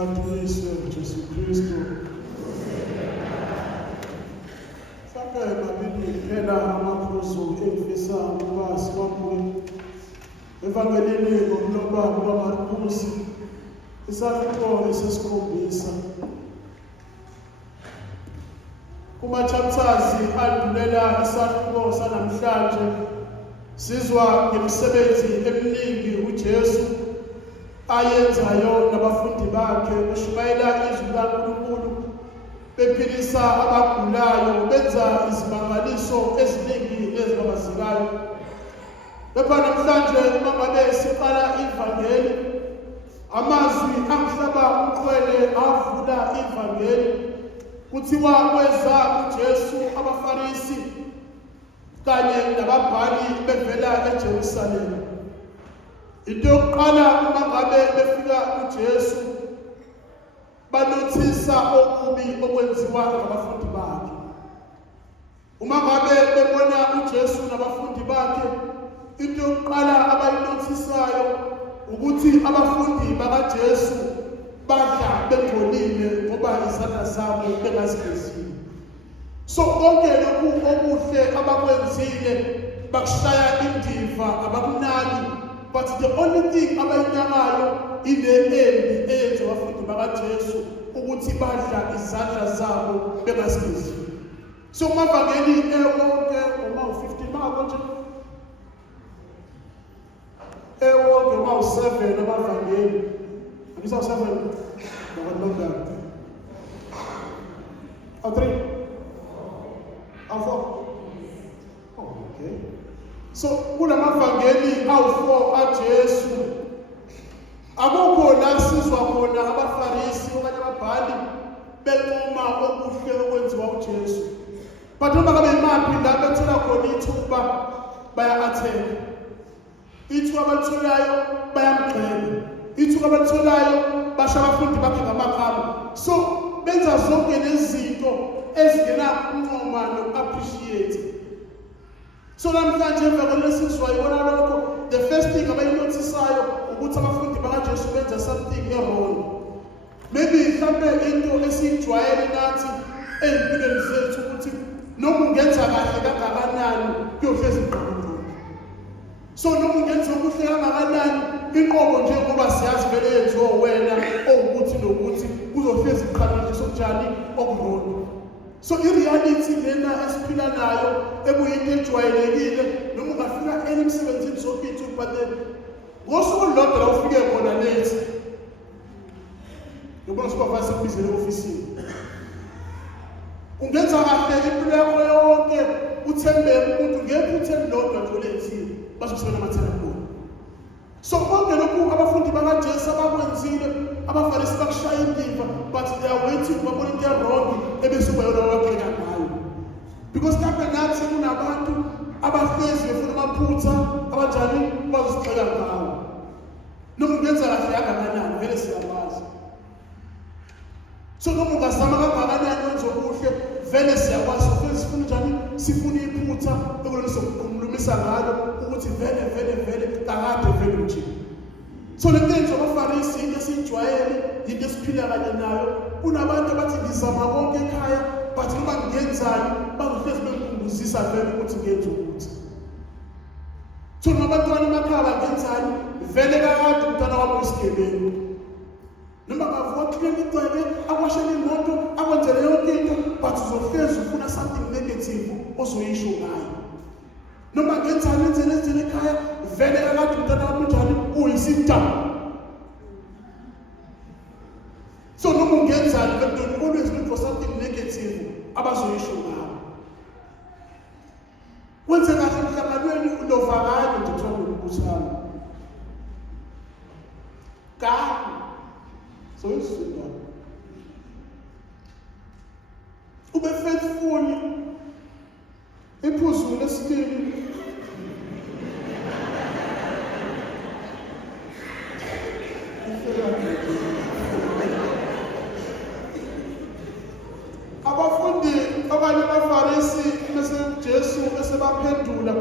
Aduyiswe Jesu Kristu. Sakhe mabili phela amaphuzu engifisa ukuba siwabuke evangelini ngomloba kaMarkus isahluko esesikhombisa. Kuma-chapters adulela isahluko sanamhlanje sizwa ngemisebenzi eminingi uJesu ayenzayo nabafundi bakhe beshumayela izwi likaNkulunkulu, bephilisa abagulayo, benza izimangaliso eziningi ezibabazikayo. Lapha namhlanje uma ngabe siqala ivangeli, amazwi angihlaba umqwele avula ivangeli, kuthiwa kweza uJesu abaFarisi kanye nababhali bevela eJerusalema. Into yokuqala uma ngabe befika uJesu banothisa okubi okwenziwa ngabafundi bakhe. Uma ngabe bebona uJesu nabafundi bakhe, into yokuqala abayinothisayo ukuthi abafundi bakaJesu badla bengcolile ngoba izandla zabo bengazigezile. So konke lokhu okuhle abakwenzile bakushaya indiva, abakunaki, but the only thing abayinyakayo ile embi eyenziwa abafundi bakaJesu ukuthi badla izandla zabo bengazigezile. So kumavangeli ewonke uma-15 makonje ewonke uma-7 amavangeli angisawu-7 nakanilongana awu-3 awu-4 okay. So kulamavangeli awu-4 aJesu akukho la sizwa khona abaFarisi okanye ababhali bencoma okuhle okwenziwa uJesu. But noma ngabe imaphi la bethola khona ithuba baya-atheka, ithuba abalitholayo bayamgxeka, ithuba abalitholayo basha abafundi bakhe ngamakhala. So benza zonke lezinto ezingenakuncoma noku-appreciate. So namhlanje emvakelo esizwayo ibona lokho, the first thing abayinothisayo ukuthi abafundi bakaJesu benza something wrong. Maybe mhlawumbe into esiyijwayele nathi ey'mpilweni zethu ukuthi noma ungenza kahle kangakanani kuyohlezi iqobo. So noma ungenza okuhle kangakanani, inqobo nje ngoba siyazi vele yenziwa wena owukuthi nokuthi kuzohlezi iqhakanyiswa njani okurona. So i-reality lena esiphila nayo ekuyinto ejwayelekile, noma ungafika emsebenzini zonke iy'nsuku, but ngosuku olulodwa la ufike khona late, ngibona supervisor sekubizele ofisini, ungenza kahle impilo yakho yonke, uthembeke umuntu ngephutha elilodwa nje olenzile bazokusebenzela amathelephone. So konke lokhu abafundi bakaJesu abakwenzile, abaFarisi bakushaya indiva, but they are waiting babona into wrong ebese bayona wakheka ngayo. Because lapha nathi kunabantu abahlezi befuna amaphutha abanjani bazozigxeka ngawo. Noma ungenza kahle kangakanani vele siyabazi. So noma ungazama kangakanani wenza okuhle vele siyakwazi ukuthi sifuna njani, sifuna iphutha ekulona sokukhulumisa ngalo ukuthi vele kakade vele nje. So le nto yenziwa abaFarisi into esiyijwayele, into esiphila kanye nayo. Kunabantu abathi ngizama konke ekhaya, but noma ngiyenzani bazohlezi bengikhumbuzisa vele ukuthi ngenze ukuthi. So nabantwana emakhaya bangenzani vele kakade umntwana wabo isigebengu, noma ngavuka clean igceke, akwashele imoto, akwenzele yonke into, but uzohlezi ufuna something negative ozoyisho ngayo. Noma ngenzani enzele ekhaya vele kakade umntwana wabo njani uyisidaba. So noma ungenzani vele they always look for something negative abazoyisho ngayo. Wenze kahle emhlanganweni ulovakala nje kuthiwa ngokubuthana ka so isizwe ube faithful iphuzu lesibili abafundi abanye abaFarisi bese Jesu esebaphendula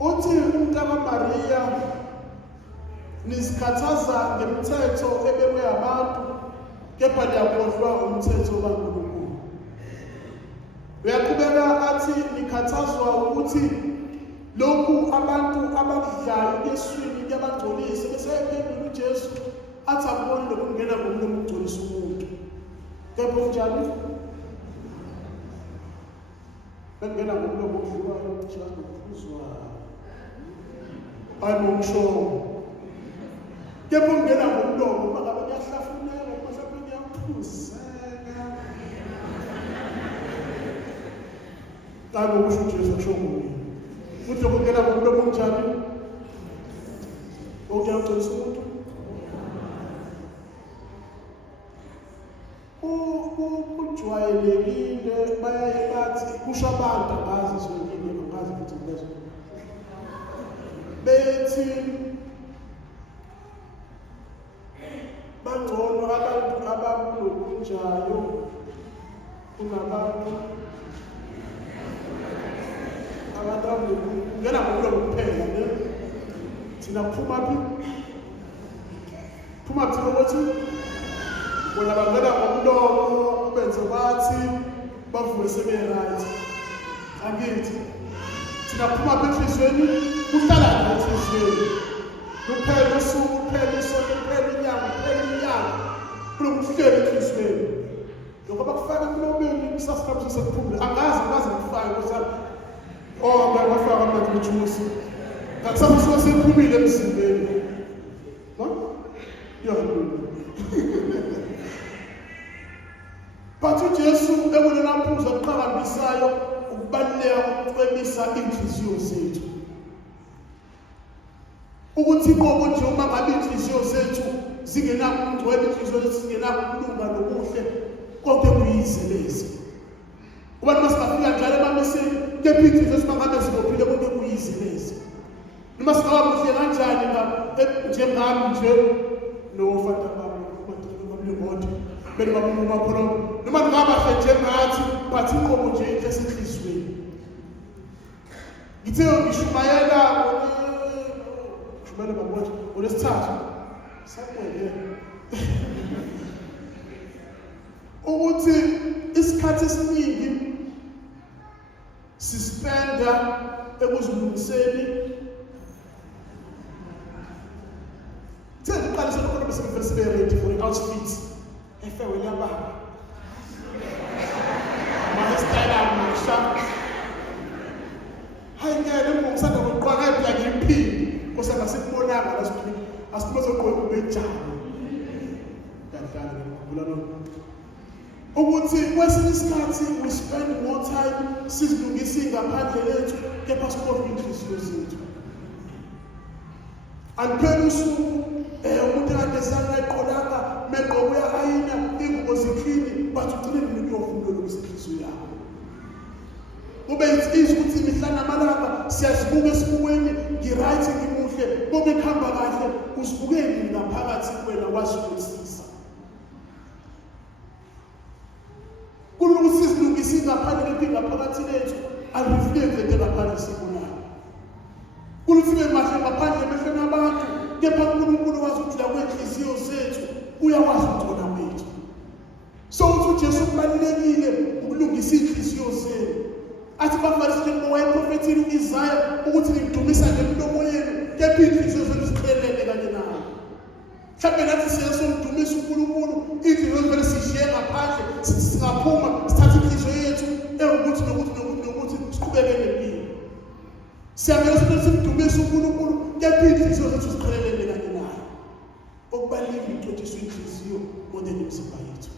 uthi umntaka Maria nizikhathaza ngemithetho ebekwe abantu, kepha liyakhohlwa umthetho kaNkulunkulu. Uyaqhubeka athi nikhathazwa ukuthi lokhu abantu abakudlayo eswini kuyabangcolisa, bese ephendula uJesu athi akuboni lokungena ngomlomo ukugcolisa umuntu. Kepha unjani? Bengena ngomlomo odliwayo njalo kuphuzwa. Ayibongisho. Kepha ungena ngomlomo mangabe kuyahlafuneka, mhlawumbe kuyaphuzeka. Ayibongisho uJesu kusho ukuthi uthi lokungena ngomlomo onjani? Okuyagcolisa umuntu. Ujwayelekile bayaye bathi kusho abantu angazi zonke angazi ukuthi lezo bethi bangcono abantu abakunjayo kunabantu ngena ngomlomo kuphela ne thina kuphuma phi ukuthi bona bangena ngomlomo benze bathi bavume sebe-right. Angithi thina kuphuma phi enhliziyweni? Kuhlala enhliziyweni, kuphela usuku, kuphela isonto, kuphela inyanga kulokuhleli enhliziyweni. Lokho bakufaka emlomeni kusasa sekuphumule angazi ngifake kusasa ngiyafaka amanzi ejuice ngakusasa suke sephumile emzimbeni. But uJesu ekunenaphuza okuqhakambisayo ukubaluleka kokucwebisa inhliziyo zethu. Ukuthi konke nje uma ngabe inhliziyo zethu zingenako ukungcwele, inhliziyo zethu zingenako ukulunga nokuhle, konke kuyizelezi. Ubantu masingafika njalo emamiseni, kepha inhliziyo zethu mangabe zibophile konke kuyizelezi. Noma singaba kuhle kanjani njengami nje nofata bami kwamlimoto bele babuma pholo noma ngabahle njengathi but inqobo nje esenhlizweni. Ngithe ngishumayela babona olesithathu sakwele ukuthi isikhathi esiningi sispenda ekuzilungiseni. Tell the college of the very ready for the outfit. If I will have my style and my shop. I get them on Sunday with Quack like a pig. Because I said, more now as much as I'm going to be child. What's this country? We spend more time since we sing a part of it, get passport into this usage. And Perusu. Umuntu adesana iqolanga meqobo yakayina ingubo zikhini but ugcine nokuyofunda lokusenhliziyo yakho. Kube ithi ukuthi imihla namalanga siyazibuka esibukweni ngiright ngimuhle kube khamba kahle uzibukeni ngaphakathi kwena wazibusisa. Kulokuthi silungise ngaphandle ngaphakathi lethu areflect ngaphandle sikunayo. Kulokuthi bemahle ngaphandle emehlweni abantu kepha uNkulunkulu wazi ukuthi la kwenhliziyo zethu uyawazi ukugcona kwethu. So uJesu kubalulekile ukulungisa inhliziyo zenu. Athi baFarisi njengoba wayeprofethile uIsaya ukuthi ngidumisa ngemlomo yenu kepha inhliziyo zenu zichelele kanye nayo. Mhlawumbe nathi siyasomdumisa uNkulunkulu inhliziyo zenu sishiye ngaphandle singaphuma sithathe inhliziyo yethu ukuthi nokuthi siqhubeke nempilo. Siyabona ukuthi simdumisa uNkulunkulu kepha inhliziyo zethu zichelele kanye nayo. Okubalulekile ukuthi inhliziyo modele imizimba yethu.